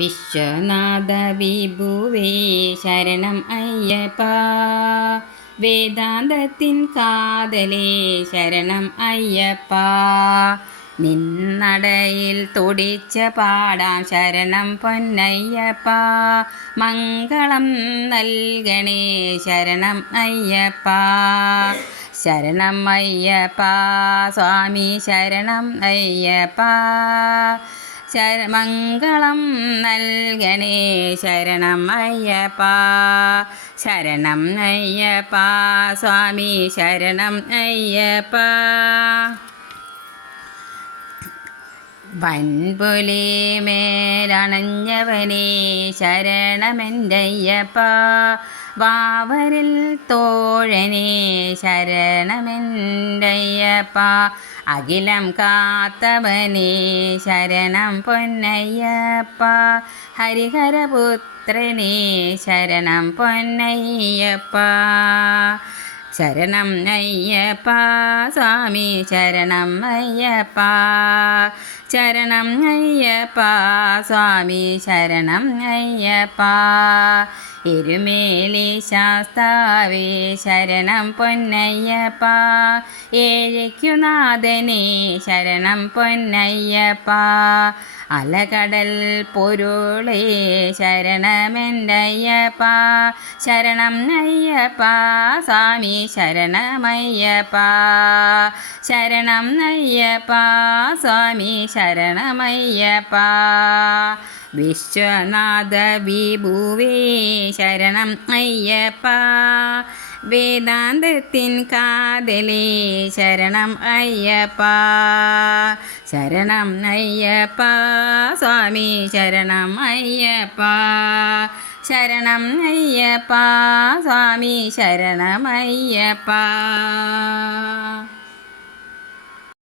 വിശ്വനാഥ വിഭുവേ ശരണം അയ്യപ്പ. വേദാന്തത്തിൻ കാതലേ ശരണം അയ്യപ്പ. നിന്നടയിൽ തുടിച്ച പാടാം ശരണം പൊന്നയ്യപ്പ. മംഗളം നൽകണേ ശരണം അയ്യപ്പ. ശരണം അയ്യപ്പ സ്വാമി ശരണം അയ്യപ്പ. മംഗളം നൽകണേ ശരണം അയ്യപ്പ. ശരണം അയ്യപ്പ. സ്വാമി ശരണം അയ്യപ്പ. വൻപുലി മേലണഞ്ഞവനെ ശരണമെന്റയ്യപ്പ. വാവരിൽ തോഴനെ ശരണമെന്റയ്യപ്പ. അഖിലം കാത്തവനെ ശരണം പൊന്നയ്യപ്പ. ഹരിഹരപുത്രനെ ശരണം പൊന്നയ്യപ്പ. ശരണം അയ്യപ്പ സ്വാമി ശരണം അയ്യപ്പ. ശരണം അയ്യപ്പ സ്വാമി ശരണം അയ്യപ്പ. എരുമേലി ശാസ്താവേ ശരണം പൊന്നയ്യപ്പ. ഏഴിക്കുനാഥനെ ശരണം പൊന്നയ്യപ്പ. അലകടൽ പൊരുളേ ശരണമെന്റയ്യപ്പ. ശരണം അയ്യപ്പ സ്വാമി ശരണമയ്യപ്പ. ശരണം അയ്യപ്പ സ്വാമി ശരണമയ്യപ്പ. വിശ്വനാഥ വിഭുവേ ശരണം അയ്യപ്പ. വേദാന്തത്തിൻ കാതലേ ശരണം അയ്യപ്പ. ശരണം അയ്യപ്പ സ്വാമി ശരണം അയ്യപ്പ. ശരണം അയ്യപ്പ സ്വാമി ശരണമയ്യപ്പ